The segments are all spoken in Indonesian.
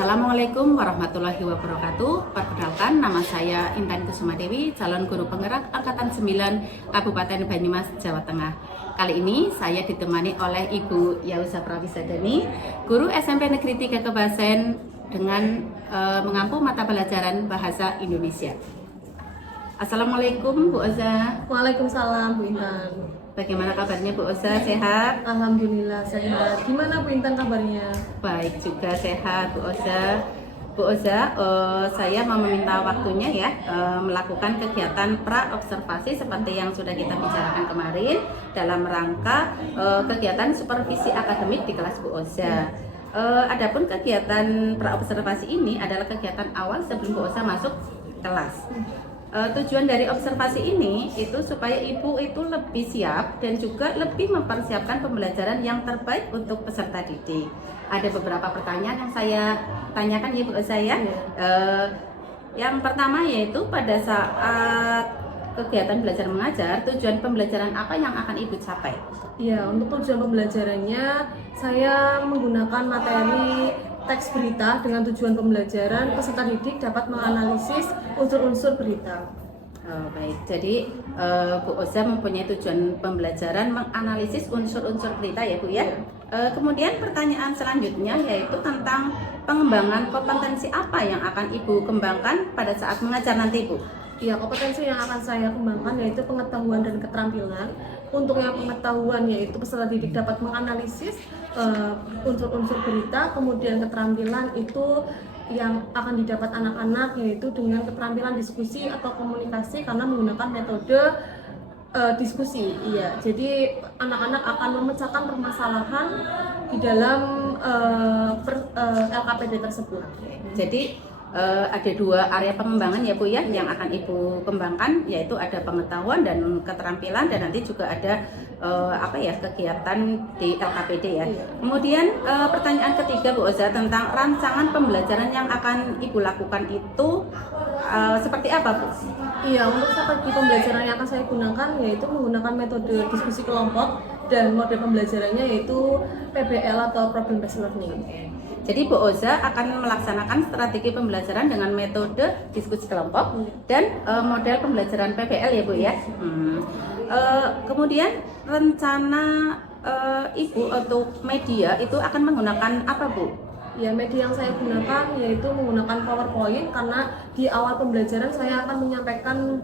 Assalamualaikum warahmatullahi wabarakatuh. Perkenalkan, nama saya Intan Kusuma Dewi, calon guru penggerak Angkatan 9 Kabupaten Banyumas, Jawa Tengah. Kali ini saya ditemani oleh Ibu Yauza Prawisadani, guru SMP Negeri 3 Kebasen dengan mengampu mata pelajaran Bahasa Indonesia. Assalamualaikum Bu Oza. Waalaikumsalam Bu Intan. Bagaimana kabarnya Bu Oza? Sehat? Alhamdulillah sehat. Gimana Bu Intan kabarnya? Baik juga, sehat Bu Oza. Bu Oza, saya mau meminta waktunya ya melakukan kegiatan pra-observasi seperti yang sudah kita bicarakan kemarin dalam rangka kegiatan supervisi akademik di kelas Bu Oza. Adapun kegiatan pra-observasi ini adalah kegiatan awal sebelum Bu Oza masuk kelas. Tujuan dari observasi ini itu supaya ibu itu lebih siap dan juga lebih mempersiapkan pembelajaran yang terbaik untuk peserta didik. Ada beberapa pertanyaan yang saya tanyakan ya Bu saya. Yang pertama yaitu pada saat kegiatan belajar mengajar, tujuan pembelajaran apa yang akan ibu capai? Ya, untuk tujuan pembelajarannya saya menggunakan materi teks berita dengan tujuan pembelajaran peserta didik dapat menganalisis unsur-unsur berita. Baik, jadi Bu Oza mempunyai tujuan pembelajaran menganalisis unsur-unsur berita ya Bu ya. Kemudian pertanyaan selanjutnya yaitu tentang pengembangan kompetensi apa yang akan Ibu kembangkan pada saat mengajar nanti Bu? Ya, kompetensi yang akan saya kembangkan yaitu pengetahuan dan keterampilan. Untuk yang pengetahuan yaitu peserta didik dapat menganalisis unsur-unsur berita, kemudian keterampilan itu yang akan didapat anak-anak yaitu dengan keterampilan diskusi atau komunikasi karena menggunakan metode diskusi. Iya, jadi anak-anak akan memecahkan permasalahan di dalam LKPD tersebut. Jadi ada dua area pengembangan ya Bu ya yang akan Ibu kembangkan, yaitu ada pengetahuan dan keterampilan dan nanti juga ada kegiatan di LKPD ya. Kemudian pertanyaan ketiga Bu Oza tentang rancangan pembelajaran yang akan Ibu lakukan itu seperti apa Bu? Iya, untuk strategi pembelajaran yang akan saya gunakan yaitu menggunakan metode diskusi kelompok dan model pembelajarannya yaitu PBL atau Problem Based Learning. Jadi Bu Oza akan melaksanakan strategi pembelajaran dengan metode diskusi kelompok dan model pembelajaran PBL ya Bu ya. Kemudian rencana Ibu untuk media itu akan menggunakan apa Bu? Ya, media yang saya gunakan yaitu menggunakan PowerPoint karena di awal pembelajaran saya akan menyampaikan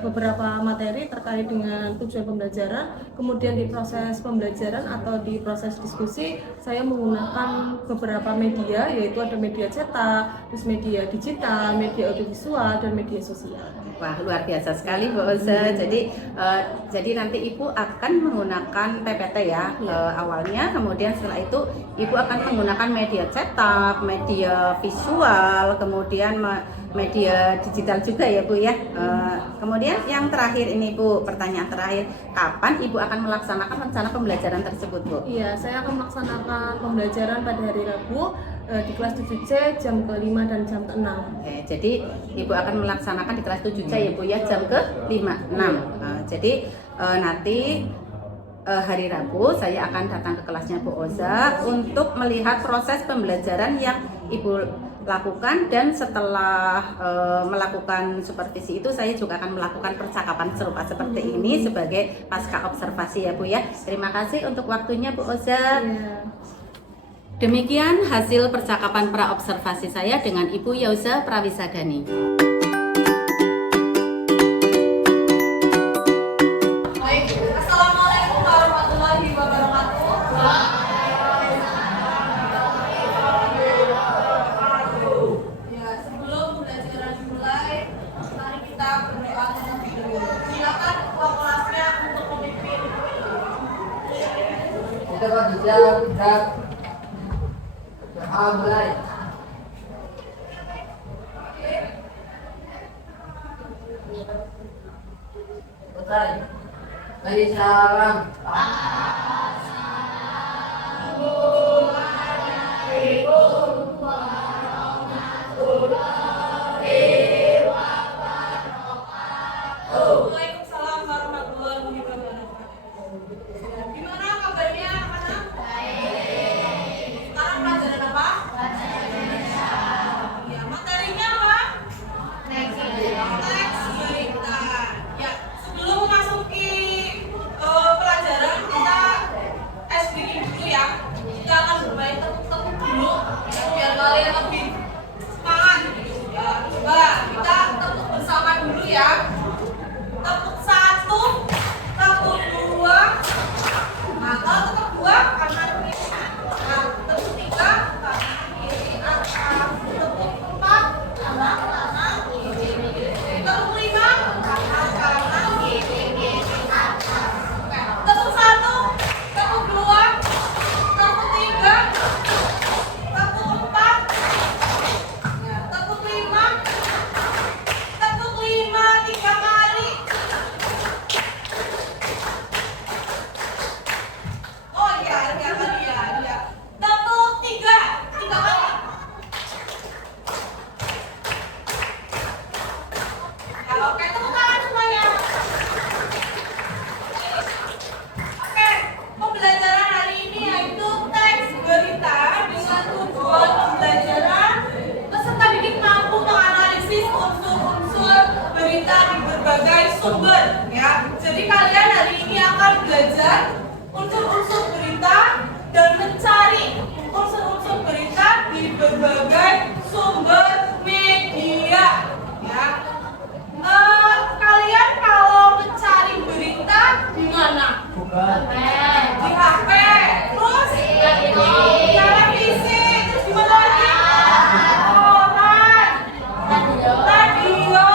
beberapa materi terkait dengan tujuan pembelajaran. Kemudian di proses pembelajaran atau di proses diskusi saya menggunakan beberapa media yaitu ada media cetak, terus media digital, media audiovisual dan media sosial. Wah, luar biasa sekali Bu Oza. Jadi nanti Ibu akan menggunakan PPT ya awalnya, kemudian setelah itu Ibu akan menggunakan media cetak, media visual, kemudian media digital juga ya Bu ya. Kemudian yang terakhir ini Bu, pertanyaan terakhir, kapan Ibu akan melaksanakan rencana pembelajaran tersebut Bu? Iya, saya akan melaksanakan pembelajaran pada hari Rabu di kelas 7C jam ke-5 dan jam ke-6. Oke, jadi Ibu akan melaksanakan di kelas 7C ya Bu ya jam ke-5, 6. Jadi nanti hari Rabu saya akan datang ke kelasnya Bu Oza untuk melihat proses pembelajaran yang Ibu lakukan, dan setelah melakukan supervisi itu saya juga akan melakukan percakapan serupa seperti ini sebagai pasca observasi ya Bu ya. Terima kasih untuk waktunya Bu Oza. Demikian hasil percakapan pra-observasi saya dengan Ibu Yauza Prawisadani. Assalamualaikum warahmatullahi wabarakatuh. Ya, sebelum pembelajaran dimulai, mari kita berdoa terlebih dahulu. Silakan ketua kelasnya untuk memimpin. Kita mulai. Selesai. Bagi salam. Waalaikumsalam warahmatullahi wabarakatuh. Gimana kabarnya anak-anak? Baik. Sekarang pelajaran apa? Bahasa Indonesia. belajar unsur-unsur berita dan mencari unsur-unsur berita di berbagai sumber media. Ya. Kalian kalau mencari berita di mana? Di HP, terus televisi, terus di mana lagi? Koran, radio.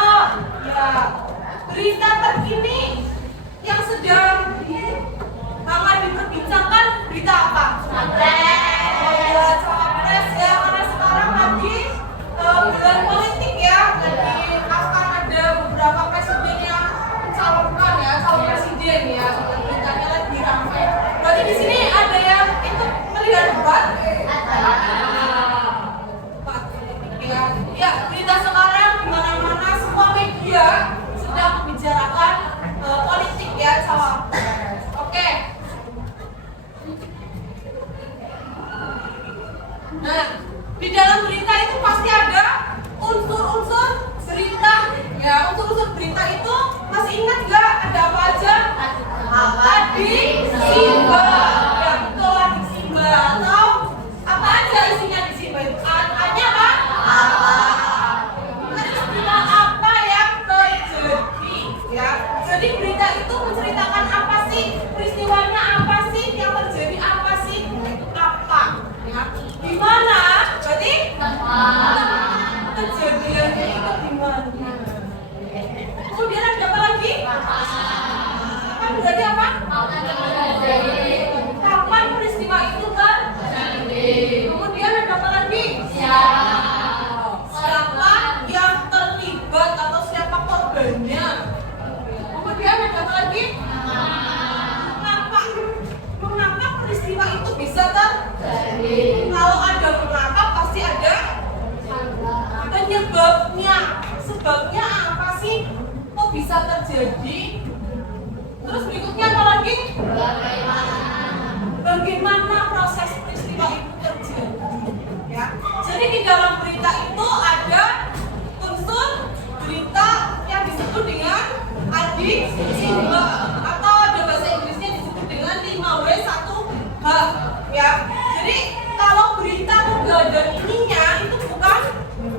Ya. Berita terkini yang sedang hangat diperbincangkan berita apa? Ya, cawapres ya, karena sekarang lagi bulan politik ya, jadi akan ada beberapa presiden yang mencalonkan ya, calon presiden ya, beritanya lagi ramai. Berarti di sini ada yang itu melihat debat? Debat politik ya. Ya, berita sekarang di mana-mana semua media sedang membicarakan politik ya, cawapres. Oke. Nah, di dalam berita itu pasti ada unsur-unsur berita. Ya, unsur-unsur berita itu masih ingat nggak ada apa aja? Adik Simba. Ya, betul adik Simba. Atau apa aja isinya di Simba itu? A-nya apa? Peristiwa apa yang terjadi? Ya, jadi berita itu menceritakan apa sih? Peristiwanya apa sih? Yang terjadi apa sih? Itu apa? Ya, di mana? Berarti kejadiannya itu di mana? Kemudian ada apa lagi? Kan berarti apa? Kapan peristiwa itu terjadi? Kemudian ada apa lagi? Siapa yang terlibat atau siapa korbannya? Kemudian ada apa lagi? Mengapa peristiwa itu bisa terjadi? Kalau ada mengapa pasti ada penyebabnya. Sebabnya apa sih? Kok bisa terjadi? Terus berikutnya apa lagi? Bagaimana proses peristiwa itu terjadi? Ya. Jadi di dalam berita itu ada unsur berita yang disebut dengan adik Simba, atau ada bahasa Inggrisnya disebut dengan 5W1H. Ya. Jadi kalau berita nggak ada ininya itu bukan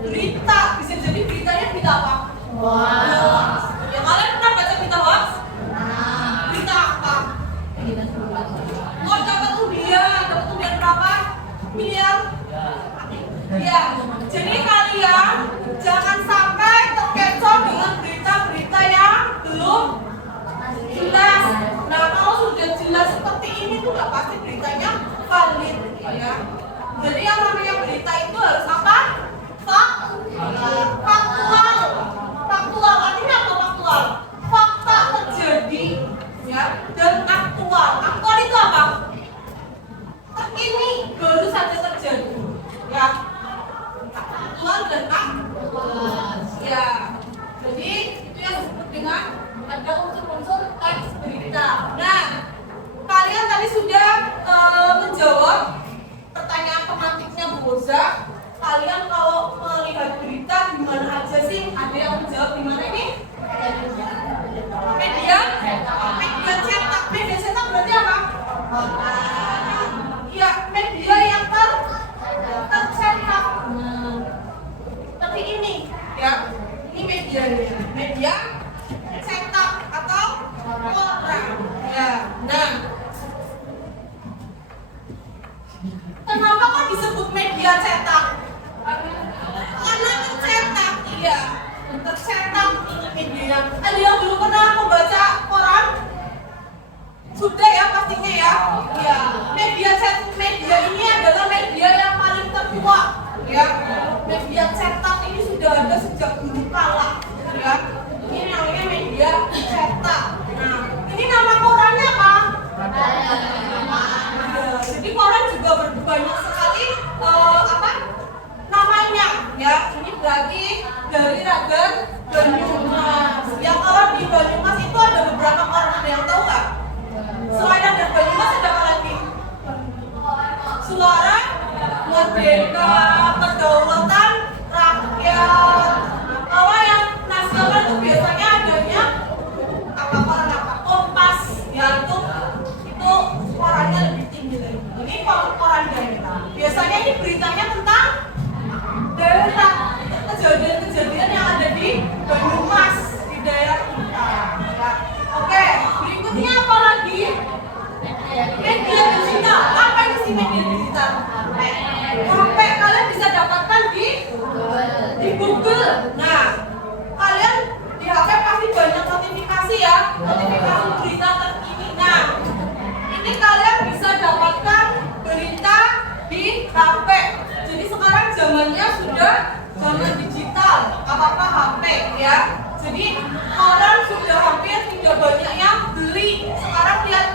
berita. Bisa jadi beritanya berita apa? Ya, kalian pernah baca berita hoax? Berita apa? Oh, dapat undian berapa? Miliar? Ya, jadi kalian jangan sampai terkecoh dengan berita-berita yang belum jelas. Nah, kalau sudah jelas seperti ini tuh nggak pasti beritanya valid ya. Jadi yang namanya berita itu harus apa? Faktual. Faktual artinya apa faktual? Fakta terjadi ya, dan aktual. Aktual itu apa? Ini baru saja terjadi ya. Aktual dan aktual ya. Jadi itu yang disebut dengan ada unsur-unsur teks berita. Nah, kalian tadi sudah menjawab pertanyaan pemantiknya Bu Boza. Kalian kalau melihat berita di mana aja sih? Ada yang menjawab di mana ini? Media cetak. Media cetak berarti apa? Ya, media yang tercetak. Seperti ini, ya. Ini media cetak atau koran. Ya. Nah, kenapa kok disebut media cetak? Karena tercetak, iya. Tercetak ini media. Ada yang belum pernah membaca koran? Sudah ya pastinya ya. Ya, media ini adalah media yang paling tertua. Ya, media cetak ini sudah ada sejak dulu kala. Ya, ini namanya media cetak. Nah, ini nama korannya apa? Jadi koran juga banyak sekali namanya. Ya, ini berarti dari Ragan Banyumas. Ya, kalau di Banyumas itu ada beberapa koran, ada yang tahu nggak? Selain ada Banyumas ada apa lagi? Suara Merdeka, Kedaulatan Rakyat. Kalau yang nasional itu biasanya adanya apa? Kompas, ya itu beritanya tentang daerah kejadian-kejadian yang ada di Banyumas, di daerah kita. Ya. Oke, berikutnya apa lagi? Media digital. Apa itu sih media digital? HP kalian bisa dapatkan di Google. Nah, kalian di HP pasti banyak notifikasi ya, notifikasi berita terkini. Nah, ini kalian bisa dapatkan berita di HP. Jadi sekarang zamannya sudah zaman digital, apa-apa HP ya. Jadi orang sudah hampir tidak banyak yang beli. Sekarang lihat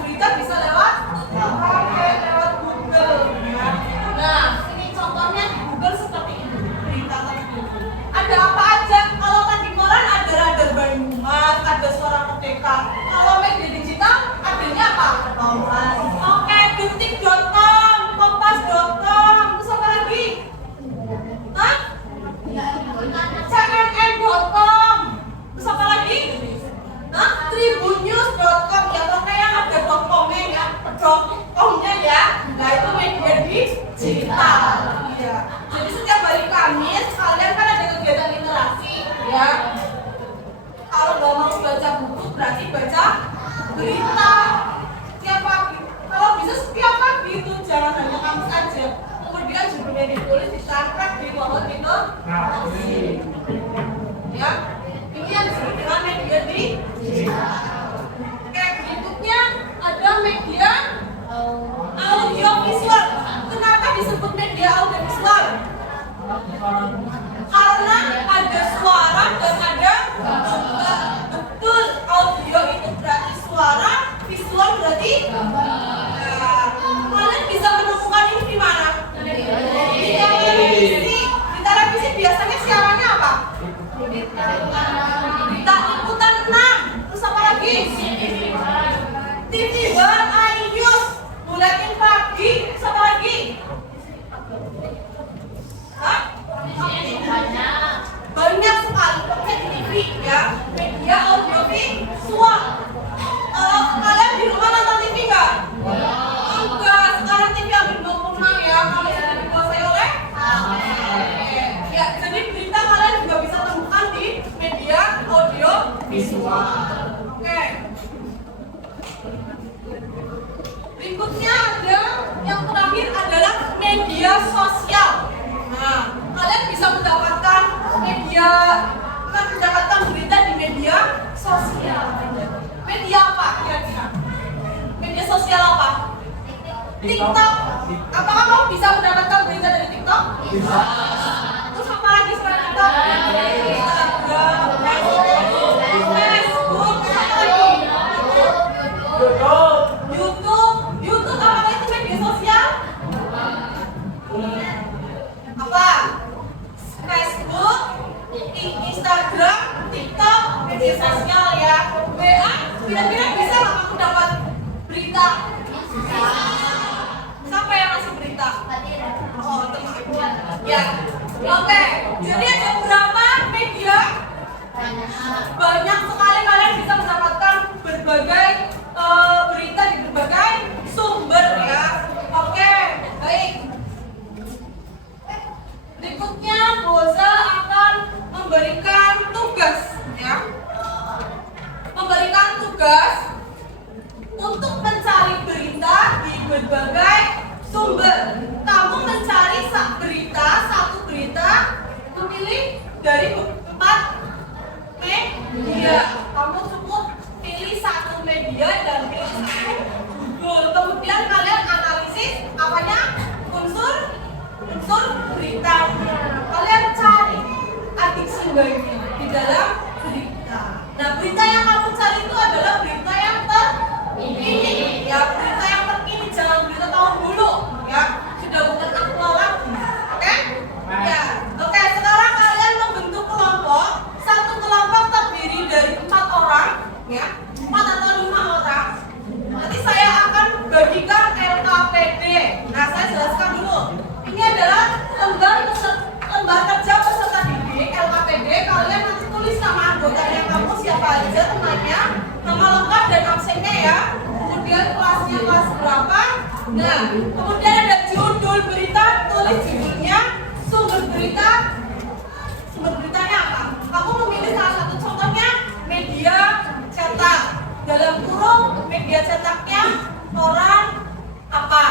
berita bisa lewat HP, lewat Google ya. Nah, ini contohnya di Google seperti ini berita tersebut. Ada apa aja? Kalau tadi koran ada radar Banyumas, ada suara merdeka. Kalau media digital adanya apa? Oke, detik.com, kompas.com, terus apa lagi? Hah? CNN.com, terus apa lagi? Hah? Tribunnews.com, ya pokoknya yang ada .com-nya ya, .com-nya ya. Nah itu media digital. Ya. Jadi setiap hari Kamis kalian kan ada kegiatan literasi ya. Kalau nggak mau baca buku berarti baca berita setiap pagi. Kalau bisa setiap pagi itu jangan hanya Kamis aja. Kemudian judulnya ditulis dicatat di bawah literasi. Ya, ini yang disebut dengan media digital. Oke, berikutnya ada media audiovisual. Kenapa disebut media audiovisual? Karena ada suara dan ada gambar. Betul, audio itu berarti suara, visual berarti gambar. Kalian bisa menemukan ini di mana? Di televisi. Di televisi biasanya siarannya apa? Berita liputan 6. Terus apa lagi? TV One, iNews, Buletin Pagi. Terus apa lagi? Hah? Banyak sekali pokoknya di TV ya. Media audiovisual. Kalau kalian di rumah nonton TV nggak? Enggak. Sekarang TV ambil 26 ya. Kalau sudah dikuasai oleh ya, jadi berita kalian juga bisa temukan di media audiovisual. Oke. Berikutnya ada yang terakhir adalah media sosial. Nah, kalian bisa mendapatkan berita di media sosial. Media apa kira-kira? Media sosial apa? TikTok. Apakah kamu bisa mendapatkan berita dari TikTok? Bisa. Terus apa lagi selain TikTok? Instagram, Facebook, apa lagi? YouTube, apakah itu media sosial? Apa? Facebook, Instagram, TikTok, media sosial ya. WA, kira-kira bisa nggak kamu dapat berita? Siapa yang ngasih berita? Oh, teman. Ya. Oke. Jadi ada berapa media? Banyak sekali kalian bisa mendapatkan berbagai berita di berbagai sumber ya. Oke, baik. Berikutnya Boza akan memberikan tugas ya. Memberikan tugas untuk mencari berita di berbagai sumber. Kamu mencari satu berita, memilih dari 4 media. Kamu cukup pilih satu media dan pilih satu Google. Kemudian kalian analisis apanya? Unsur beritanya. Kalian cari adik simbahnya di dalam berita. Nah, berita yang kamu cari itu adalah berita yang terkini. Ya, berita yang terkini, jangan berita tahun dulu. Ya, sudah bukan aktual lagi. Oke? Ya, oke. Sekarang kalian membentuk kelompok. Satu kelompok terdiri dari 4 orang, ya, 4 atau 5 orang. Nanti saya akan bagikan LKPD. Nah, saya jelaskan dulu. Ini adalah lembar kerja peserta didik LKPD. Kalian nanti tulis nama anggotanya kamu siapa aja, temannya, nama lengkap dan absennya ya. Kemudian kelasnya kelas berapa. Nah, kemudian ada judul. Sumber berita, tulis judulnya. Sumber beritanya apa? Kamu memilih salah satu contohnya media cetak. Dalam kurung media cetaknya koran apa?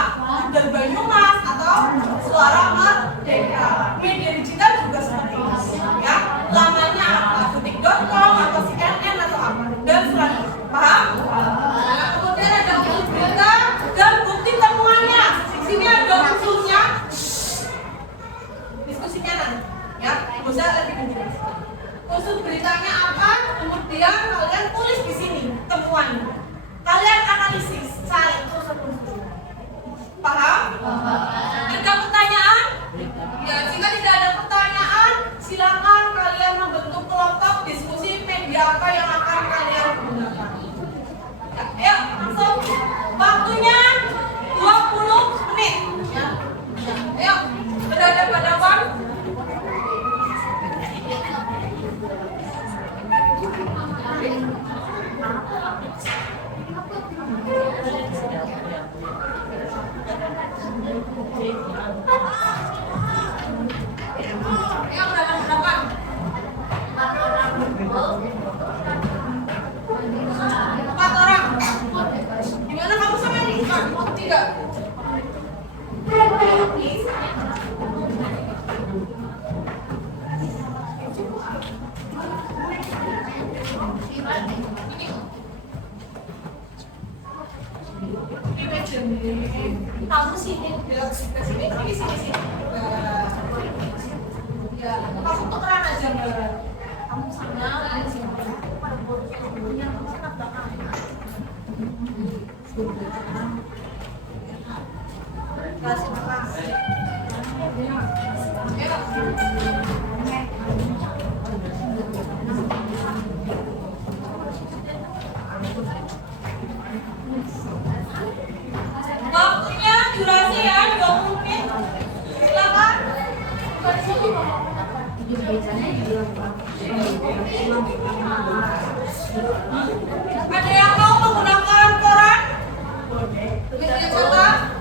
Dari Banyumas atau Suara Merdeka. Media digital juga seperti itu, ya. Lamanya apa? Detik.com atau CNN atau apa? Dan selanjutnya. Paham? Nah, kemudian ada unsur berita dan bukti temuannya. Di sini ada unsurnya. Diskusinya nanti, ya. Bisa lebih menjelaskan. Unsur beritanya apa? Kemudian kalian tulis di sini temuan. Kalian analisis, cari unsur-unsur. Paham? Ada pertanyaan? Ya, jika tidak ada pertanyaan, silakan kalian membentuk kelompok diskusi media apa yang akan kalian gunakan. Ya, ayo langsung. Waktunya 20 menit. Ya. Ayo, berhadapan-hadapan. Ayo berhadapan-hadapan. 4 orang. Gimana kamu sama ini? 3. Kamu sini, bilang ke sini, sini. Ya, kamu tukeran aja mbak. Kamu sana, di sini. Kasih makasih. Waktunya durasi ya 20 menit. Silakan. Ada yang mau menggunakan koran? Media cetak?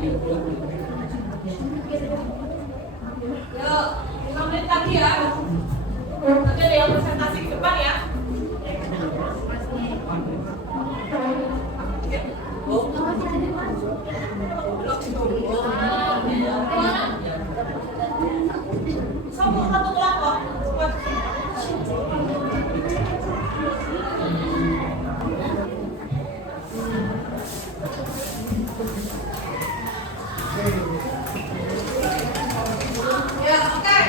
Yuk, 5 menit lagi ya. Nanti ada yang presentasi ke depan ya. Sambung satu kelompok. Ya, oke.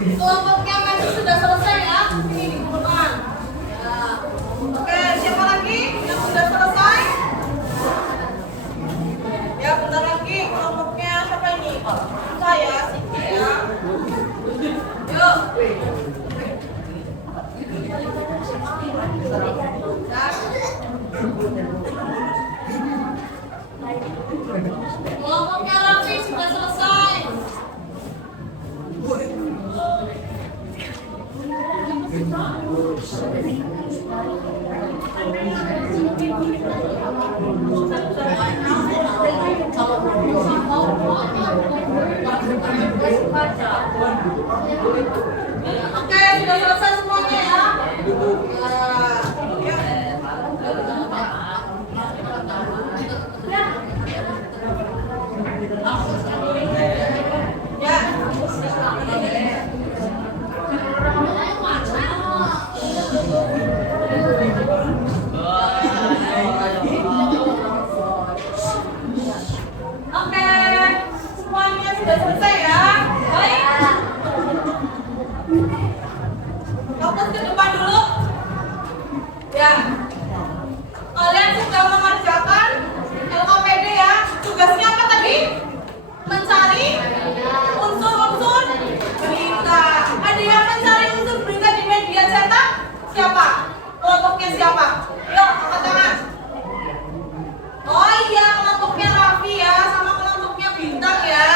Kelompoknya masih sudah selesai ya. Ini dikumpulkan. Ya. Oke, siapa lagi yang sudah selesai? Ya, bentar lagi kelompoknya siapa ini? Saya, Siti ya. Yuk. Kelompoknya Raffi sudah selesai. Oke, sudah selesai semuanya ya. Oke, semuanya sudah selesai ya. Baik. Fokus ke depan dulu. Ya. Kalian sudah mengerjakan LKPD ya. Tugasnya apa tadi? Mencari unsur-unsur berita. Ada yang mencari unsur berita di media cetak? Siapa? Kelompoknya siapa? Yuk, angkat tangan. Oh iya, kelompoknya Raffi ya, sama kelompoknya Bintang ya.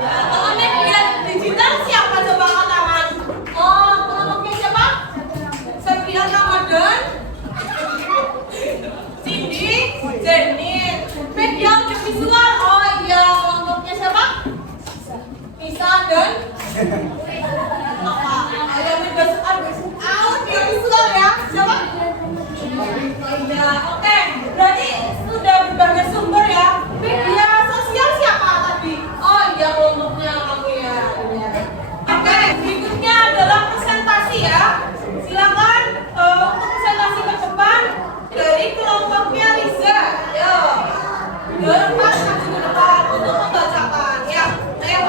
Ya, kalau media digital siapa coba angkat tangan? Oh, kelompoknya siapa? Septian Ramadan, Cindy, Jenin. Media audiovisual, oh iya, kelompoknya siapa? Bisa dan apa? Ada media audiovisual ya, siapa? Iya, oke. Berarti sudah berbagai sumber ya. Media sosial siapa tadi? Oh iya, kelompoknya kamu ya. Oke, berikutnya adalah presentasi ya. Silakan untuk presentasi ke depan dari kelompoknya Liza. Ayo. Depan maju ke depan untuk membacakan ya. Ayo.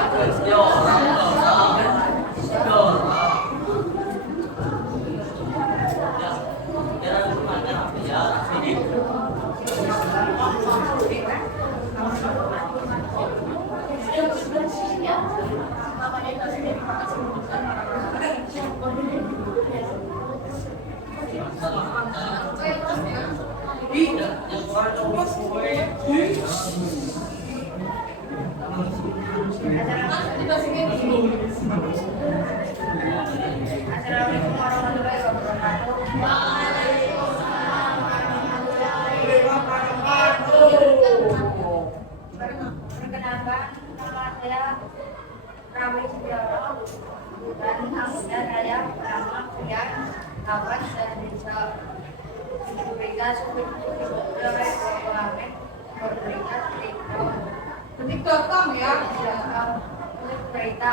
Assalamualaikum warahmatullahi wabarakatuh. Perkenalkan, nama saya Rawi Setiawan dan anggota saya bernama Fian Awas dan Desa Berikan Supaya Pengamen Berberikan Detik.com ya. untuk berita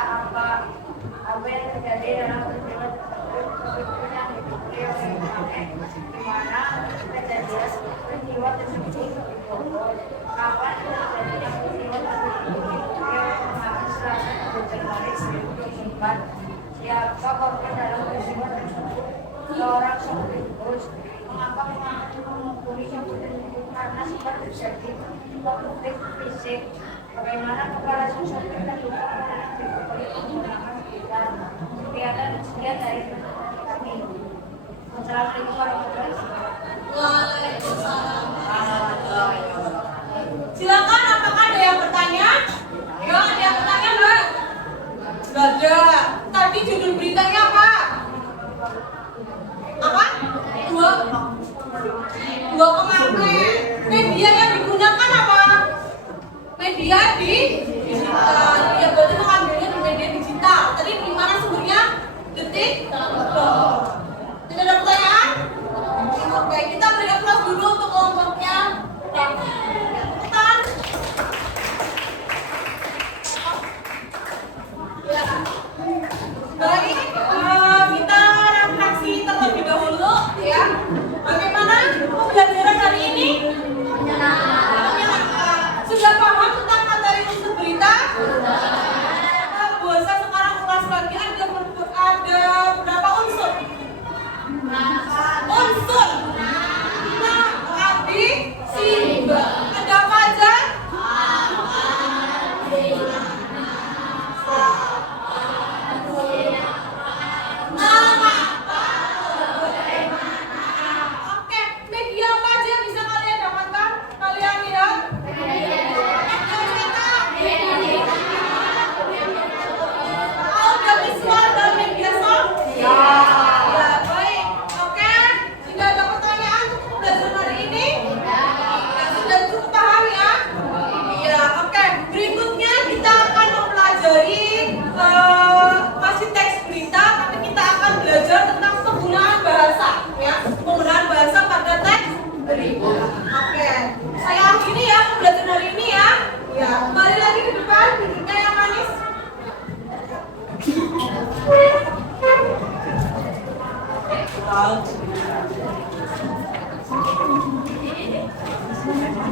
apa yang terjadi dalam peristiwa tersebut yang diikuti oleh pengamen, di mana kejadian peristiwa tersebut kapan terjadinya peristiwa tersebut diikuti oleh pengamen Selasa 3 Januari 2024. Siapa korban dalam peristiwa tersebut? Seorang sopir bus. Mengapa pengamen menghubungi sopir tersebut? Karena sempat terjadi konflik fisik. Bagaimana kepala sopir terluka karena diberi penggunaan sekitar. Sekian dari kami. Assalamualaikum warahmatullahi wabarakatuh. Waalaikumsalam. Silakan, apakah ada yang bertanya? Ya, ada yang bertanya nggak? Nggak ada. Tadi judul beritanya apa? Apa? Dua pengamen. Medianya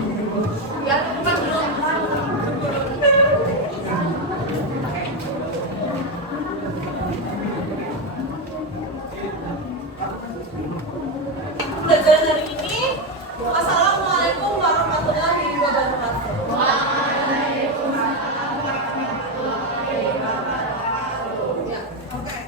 Ya, bukan belum. Pelajaran hari ini, Assalamualaikum warahmatullahi wabarakatuh. Ya, oke.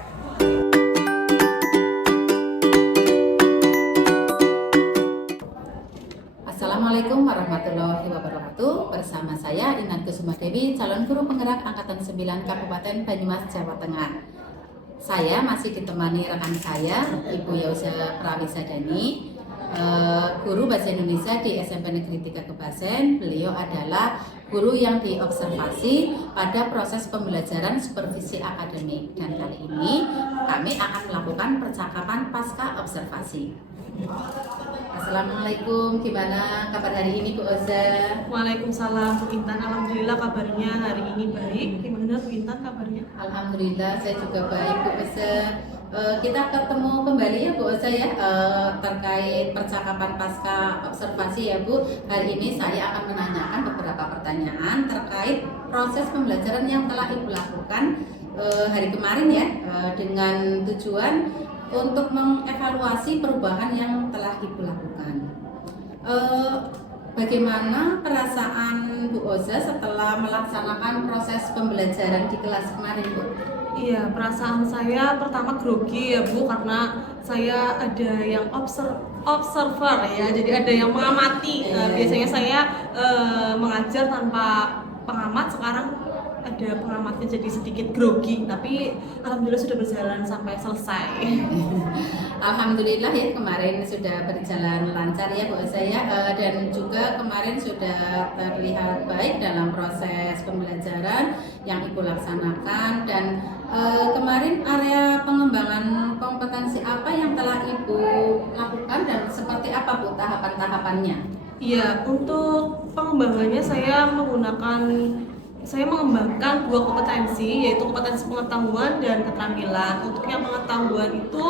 Assalamualaikum warahmatullahi wabarakatuh. Bersama saya Inan Kusuma Dewi, calon guru penggerak Angkatan 9 Kabupaten Banyumas, Jawa Tengah. Saya masih ditemani rekan saya, Ibu Yauza Prawisadani, guru Bahasa Indonesia di SMP Negeri 3 Kebasen. Beliau adalah guru yang diobservasi pada proses pembelajaran supervisi akademik. Dan kali ini kami akan melakukan percakapan pasca observasi. Assalamualaikum, gimana kabar hari ini Bu Oza? Waalaikumsalam Bu Intan, alhamdulillah kabarnya hari ini baik. Gimana Bu Intan kabarnya? Alhamdulillah saya juga baik Bu Oza. Kita ketemu kembali ya Bu Oza ya, terkait percakapan pasca observasi ya Bu. Hari ini saya akan menanyakan beberapa pertanyaan terkait proses pembelajaran yang telah Ibu lakukan hari kemarin ya, dengan tujuan untuk mengevaluasi perubahan yang telah Ibu lakukan. Bagaimana perasaan Bu Oza setelah melaksanakan proses pembelajaran di kelas kemarin Bu? Iya, perasaan saya pertama grogi ya Bu, karena saya ada yang observer ya, jadi ada yang mengamati. Biasanya saya mengajar tanpa pengamat, sekarang ada pengamatnya jadi sedikit grogi, tapi alhamdulillah sudah berjalan sampai selesai. Alhamdulillah ya, kemarin sudah berjalan lancar ya Bu Oza ya, dan juga kemarin sudah terlihat baik dalam proses pembelajaran yang Ibu laksanakan. Dan kemarin area pengembangan kompetensi apa yang telah Ibu lakukan dan seperti apa Bu tahapan-tahapannya? Iya, untuk pengembangannya saya mengembangkan dua kompetensi, yaitu kompetensi pengetahuan dan keterampilan. Untuk yang pengetahuan itu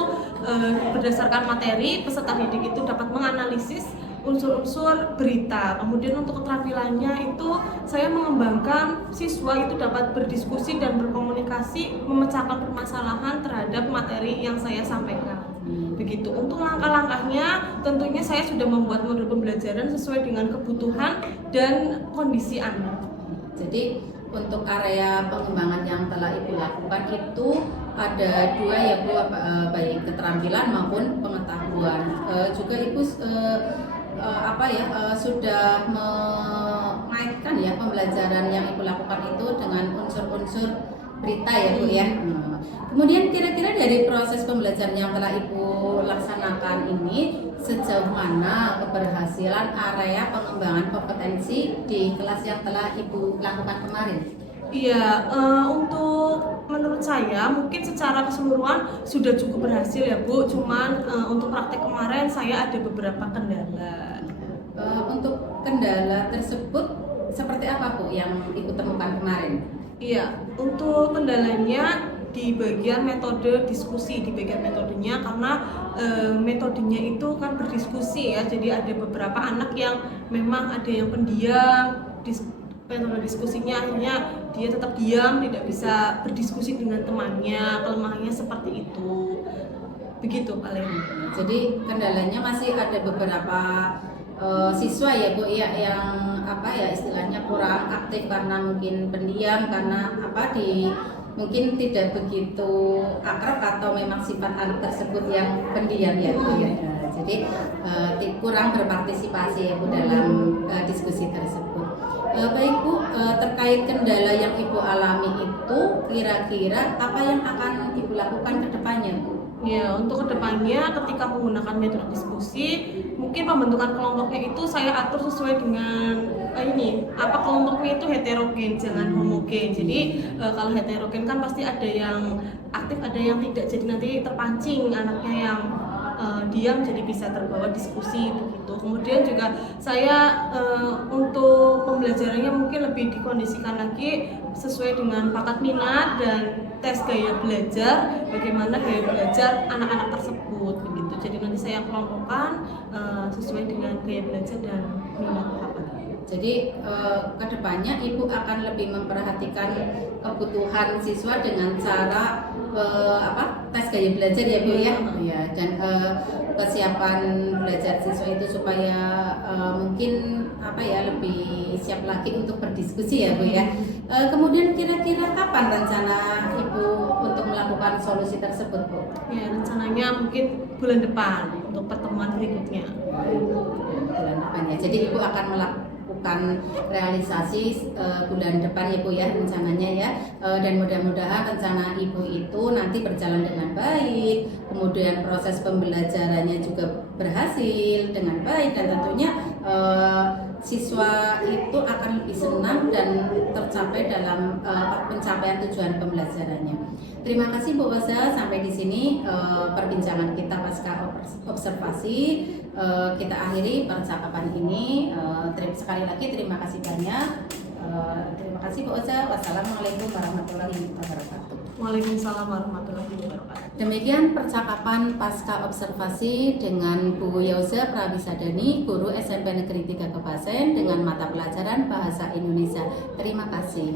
berdasarkan materi, peserta didik itu dapat menganalisis unsur-unsur berita. Kemudian untuk keterampilannya itu saya mengembangkan siswa itu dapat berdiskusi dan berkomunikasi, memecahkan permasalahan terhadap materi yang saya sampaikan. Begitu. Untuk langkah-langkahnya tentunya saya sudah membuat modul pembelajaran sesuai dengan kebutuhan dan kondisi anak. Jadi untuk area pengembangan yang telah Ibu lakukan itu ada dua ya Bu, baik keterampilan maupun pengetahuan. Juga Ibu sudah mengaitkan ya pembelajaran yang Ibu lakukan itu dengan unsur-unsur berita ya Bu ya. Kemudian kira-kira dari proses pembelajaran yang telah Ibu laksanakan ini, sejauh mana keberhasilan area pengembangan kompetensi di kelas yang telah Ibu lakukan kemarin? Iya, untuk menurut saya mungkin secara keseluruhan sudah cukup berhasil ya Bu. Cuman untuk praktek kemarin saya ada beberapa kendala. Untuk kendala tersebut seperti apa Bu yang Ibu temukan kemarin? Iya, untuk kendalanya di bagian metode diskusi, di bagian metodenya, karena metodenya itu kan berdiskusi ya, jadi ada beberapa anak yang memang ada yang pendiam, metode diskusinya akhirnya dia tetap diam, tidak bisa berdiskusi dengan temannya, kelemahannya seperti itu, begitu paling. Jadi kendalanya masih ada beberapa siswa ya Bu ya, yang istilahnya kurang aktif karena mungkin pendiam, karena mungkin tidak begitu akrab atau memang sifat anak tersebut yang pendiam ya Bu ya. Jadi kurang berpartisipasi ya Bu dalam diskusi tersebut. Baik Bu, terkait kendala yang Ibu alami itu kira-kira apa yang akan Ibu lakukan ke depannya Bu? Ya, untuk kedepannya ketika menggunakan metode diskusi, mungkin pembentukan kelompoknya itu saya atur sesuai dengan kelompoknya itu heterogen, jangan homogen. Jadi kalau heterogen kan pasti ada yang aktif, ada yang tidak. Jadi nanti terpancing anaknya yang diam jadi bisa terbawa diskusi begitu. Kemudian juga saya untuk pembelajarannya mungkin lebih dikondisikan lagi sesuai dengan bakat minat dan tes gaya belajar, bagaimana gaya belajar anak-anak tersebut begitu. Jadi nanti saya kelompokkan sesuai dengan gaya belajar dan minat bakat. Jadi kedepannya Ibu akan lebih memperhatikan kebutuhan siswa dengan cara tes gaya belajar ya Bu ya. Ya, dan kesiapan belajar siswa itu supaya mungkin lebih siap lagi untuk berdiskusi ya Bu ya. Kemudian kira-kira kapan rencana Ibu untuk melakukan solusi tersebut Bu? Ya, rencananya mungkin bulan depan untuk pertemuan berikutnya. Bulan depan ya. Jadi Ibu akan melakukan realisasi bulan depan ya Bu ya rencananya ya. Dan mudah-mudahan rencana Ibu itu nanti berjalan dengan baik, kemudian proses pembelajarannya juga berhasil dengan baik, dan tentunya siswa itu akan lebih senang dan tercapai dalam pencapaian tujuan pembelajarannya. Terima kasih Bu Oza, sampai di sini perbincangan kita pasca observasi. Kita akhiri percakapan ini. Sekali lagi terima kasih banyak. Terima kasih Bu Oza. Wassalamualaikum warahmatullahi wabarakatuh. Waalaikumsalam warahmatullahi wabarakatuh. Demikian percakapan pasca observasi dengan Bu Yauza Prawisadani, guru SMP Negeri 3 Kebasen dengan mata pelajaran Bahasa Indonesia. Terima kasih.